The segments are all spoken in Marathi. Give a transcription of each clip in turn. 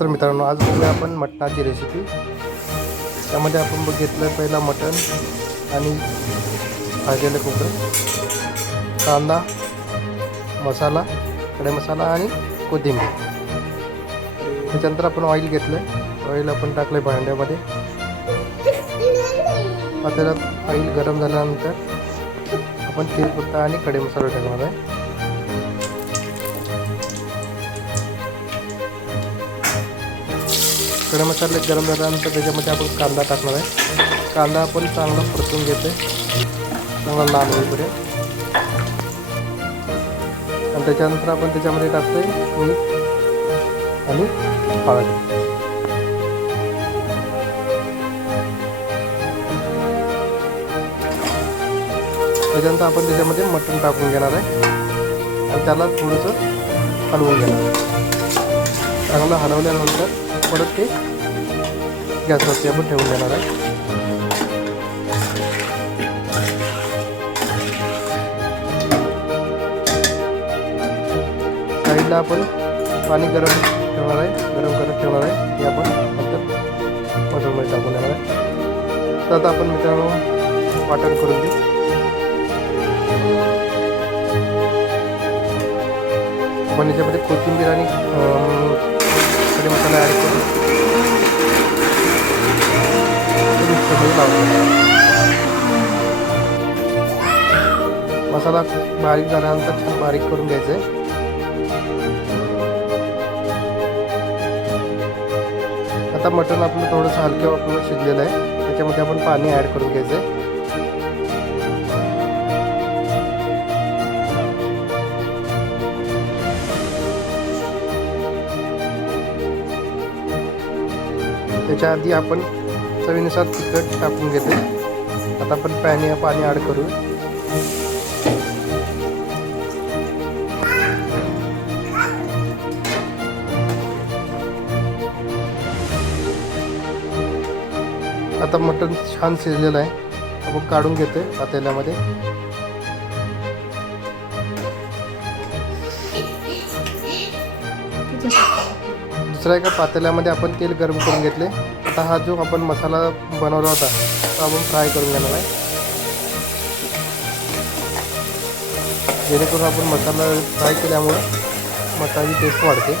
तर मित्रांनो आज बघूया आपण मटणाची रेसिपी त्यामध्ये आपण बघितलं पहिला मटण आणि भाजलेलं खोबरं कांदा मसाला कडे मसाला आणि कोथिंबीर. त्याच्यानंतर आपण ऑइल घेतलं आहे ऑइल आपण टाकलं आहे भांड्यामध्ये त्याला ऑइल गरम झाल्यानंतर आपण तेलपत्ता आणि कडे मसाला टाकणार आहे. खडे मसाले गरम झाल्यानंतर त्याच्यामध्ये आपण कांदा टाकणार आहे. कांदा आपण चांगला परतून घेते चांगला लाल होईपर्यंत. आणि त्याच्यानंतर आपण त्याच्यामध्ये टाकतो मीठ आणि हळद. त्याच्यानंतर आपण त्याच्यामध्ये मटण टाकून घेणार आहे. आणि त्याला थोडंसं हलवून घेणार आहे. चांगलं हलवल्यानंतर परत ते. गॅसवरती आपण ठेवून देणार आहे. साईडला आपण पाणी गरम ठेवणार आहे गरम करत ठेवणार आहे. ते आपण फक्त वॉटरमध्ये टाकून देणार आहे. तर आता आपण मित्रांनो वाटण करून देऊ पण याच्यामध्ये कोथिंबीर आणि खडे मसाला ॲड करून मिक्सरमध्ये मसाला बारीक झाल्यानंतर छान बारीक करून घ्यायचं आहे आता मटण आपलं थोडंसं हलकं आपलं शिजलेलं आहे. त्याच्यामध्ये आपण पाणी ॲड करून घ्यायचं आहे त्याच्या आधी आपण चवीनुसार तिखट टाकून घेतो आता आपण पाणी पाणी ॲड करू आता मटण छान शिजलेलं आहे. आपण काढून घेतो पातेल्यामध्ये. दुसऱ्या एका पातेल्यामध्ये आपण तेल गरम करून घेतले. आता हा जो आपण मसाला बनवला होता तो आपण फ्राय करून घेणार आहे. जेणेकरून आपण मसाला फ्राय केल्यामुळे मसाल्याची टेस्ट वाढते.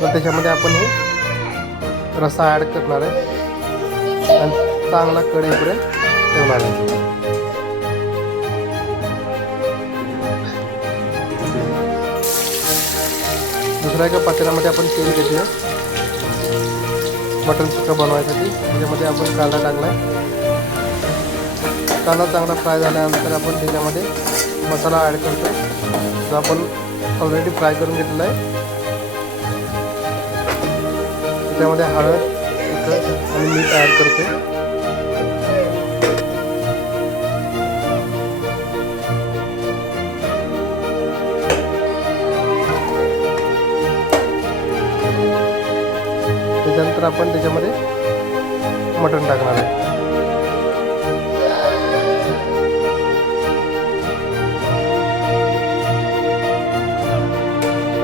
तर त्याच्यामध्ये आपण हे रसा ॲड करणार आहे. आणि चांगला कढईपर्यंत ठेवणार आहे. दुसऱ्या एका पातेल्यामध्ये आपण तेल घेतलं मटन सुक्का बनवायसाठी. त्याच्यामध्ये आपण कांदा टाकला कांदा चांगला फ्राय झाल्यानंतर आपण त्याच्यामध्ये मसाला ॲड करतो जो आपण ऑलरेडी फ्राय करून घेतलेला आहे त्याच्यामध्ये हळद तिखट आणि मीठ ॲड करते त्याच्यानंतर आपण त्याच्यामध्ये मटण टाकणार आहे.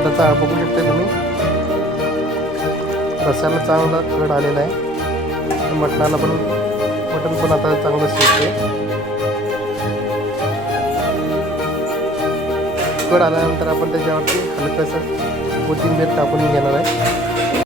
त्याचा बघू शकता तुम्ही. रस्याला चांगला कड आलेला आहे. मटणाला पण मटण पण आता चांगलं शिजते कड आल्यानंतर आपण त्याच्यावरती हलकंसं कोथिंबीर टाकून घेणार आहे.